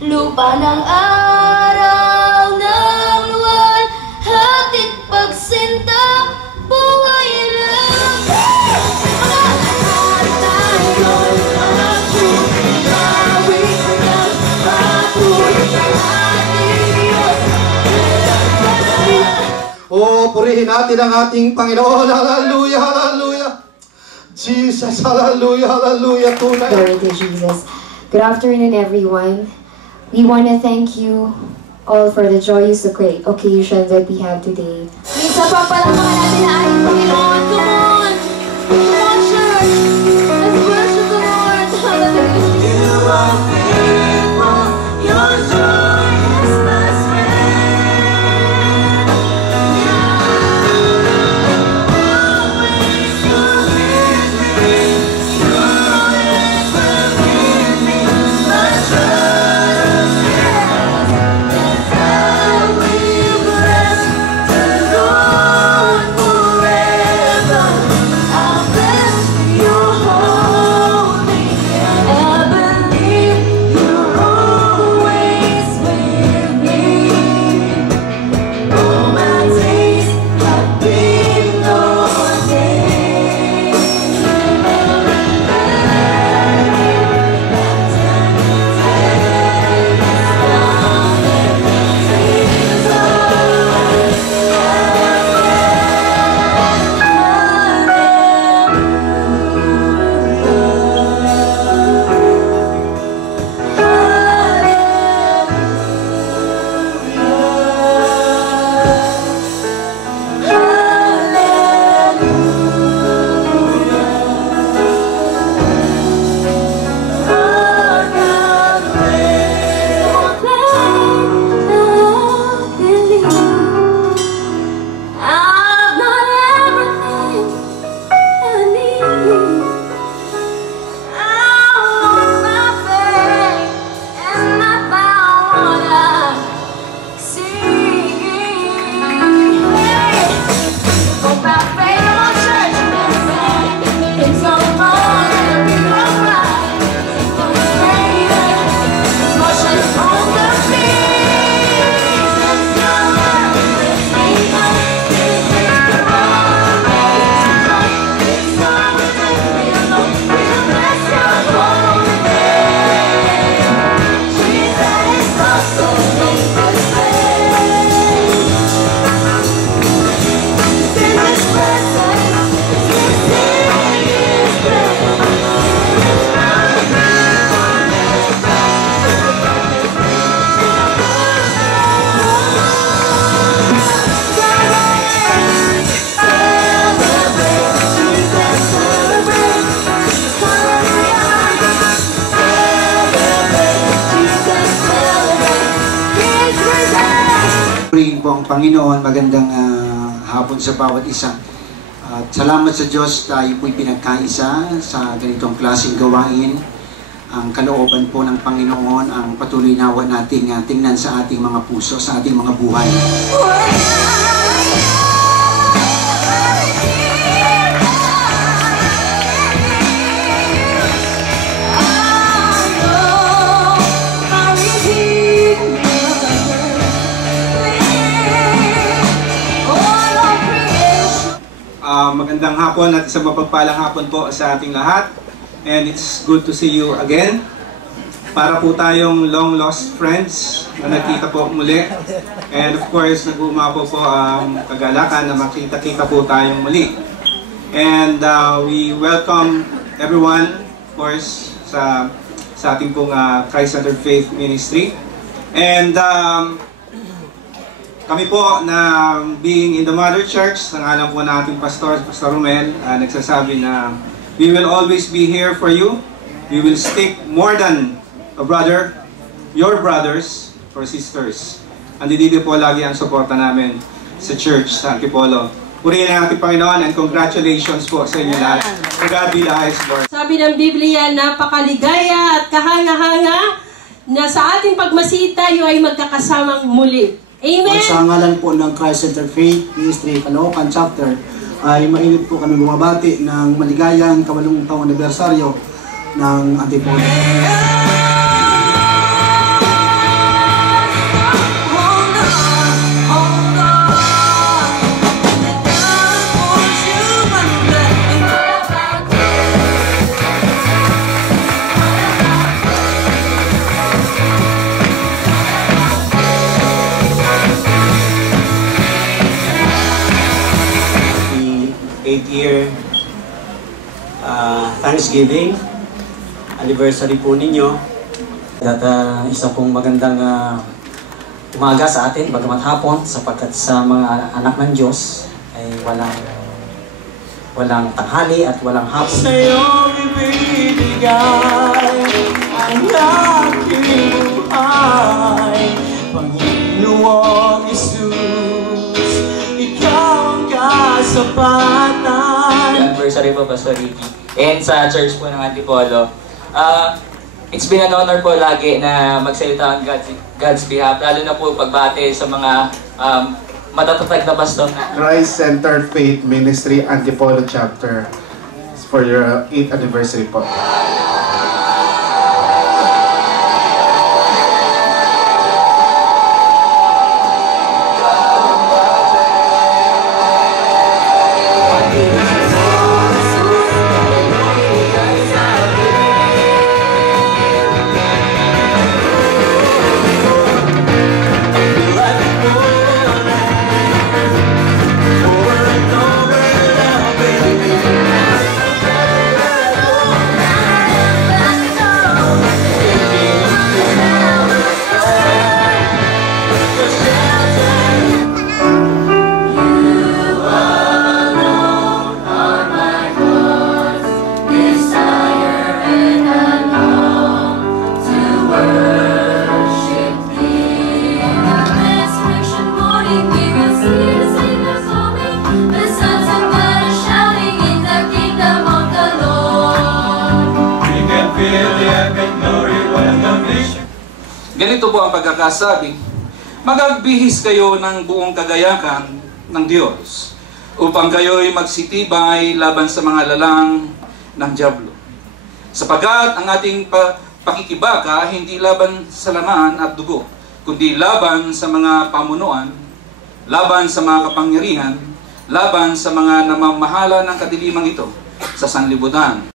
Lupa ng araw ng luwan, hatid pagsinta, buhay lang. Mahal tayo'y mga tumawi ng patuloy sa ating Diyos. Oh, purihin natin ang ating Panginoon. Hallelujah, hallelujah. Jesus, hallelujah, hallelujah. Tunay. Glory to Jesus. Good afternoon, everyone. We want to thank you all for the joyous occasion that we have today. Minsan pa palakpakan natin ang ating Panginoon. Come on! Come on, church! Let's worship the Lord! Hallelujah! You are faithful, your joy is my strength. Always you with me, you never leave me, my trust. Purihin po ang Panginoon, magandang hapon sa bawat isa. At salamat sa Diyos, tayo po'y pinagkaisa sa ganitong klaseng gawain. Ang kalooban po ng Panginoon, ang patuloy nawa nating tingnan sa ating mga puso, sa ating mga buhay. Magandang hapon at isang mapagpalang hapon po sa ating lahat. And it's good to see you again. Para po tayong long lost friends na nagkita po muli. And of course, nag-uumapo po ang kagalakan na makita-kita po tayong muli. And we welcome everyone, of course, sa ating pong Christ-centered Faith Ministry. And kami po na being in the Mother Church, sa ngalan po na ating Pastor Romel, nagsasabi na we will always be here for you. We will stick more than a brother, your brothers or sisters. Andito po lagi ang suporta namin sa Church sa Antipolo. Purihin ang ating Panginoon and congratulations po sa inyo lahat. To God be the highest, Lord. Sabi ng Biblia, napakaligaya at kahanga-hanga na sa ating pagmasita tayo ay magkakasamang muli. Amen! At sa ngalan po ng Christ-centered Faith Ministry, Caloocan Chapter, ay mainit po kami bumabati ng maligayang 8 taong anibersaryo ng Antipolo. Thanksgiving. Anniversary po ninyo. At isa pong magandang umaga sa atin, bagamat hapon, sapagkat sa mga anak ng Diyos ay walang tanghali at walang hapon. Sa'yo ibibigay ang aking buhay, Panginoong Jesus, ikaw ang kasapatan. Anniversary po, Pastor Ricky. And sa church po ng Antipolo. It's been an honor po lagi na magsalita on God's behalf, lalo na po pagbate sa mga matatatag na pastor na Christ Center Faith Ministry Antipolo Chapter for your 8th anniversary po. Ganito po ang pagkakasabi, magagbihis kayo ng buong kagayakan ng Diyos upang kayo'y magsitibay laban sa mga lalang ng dyablo. Sapagkat ang ating pakikibaka hindi laban sa laman at dugo, kundi laban sa mga pamunuan, laban sa mga kapangyarihan, laban sa mga namamahala ng kadilimang ito sa sanlibutan.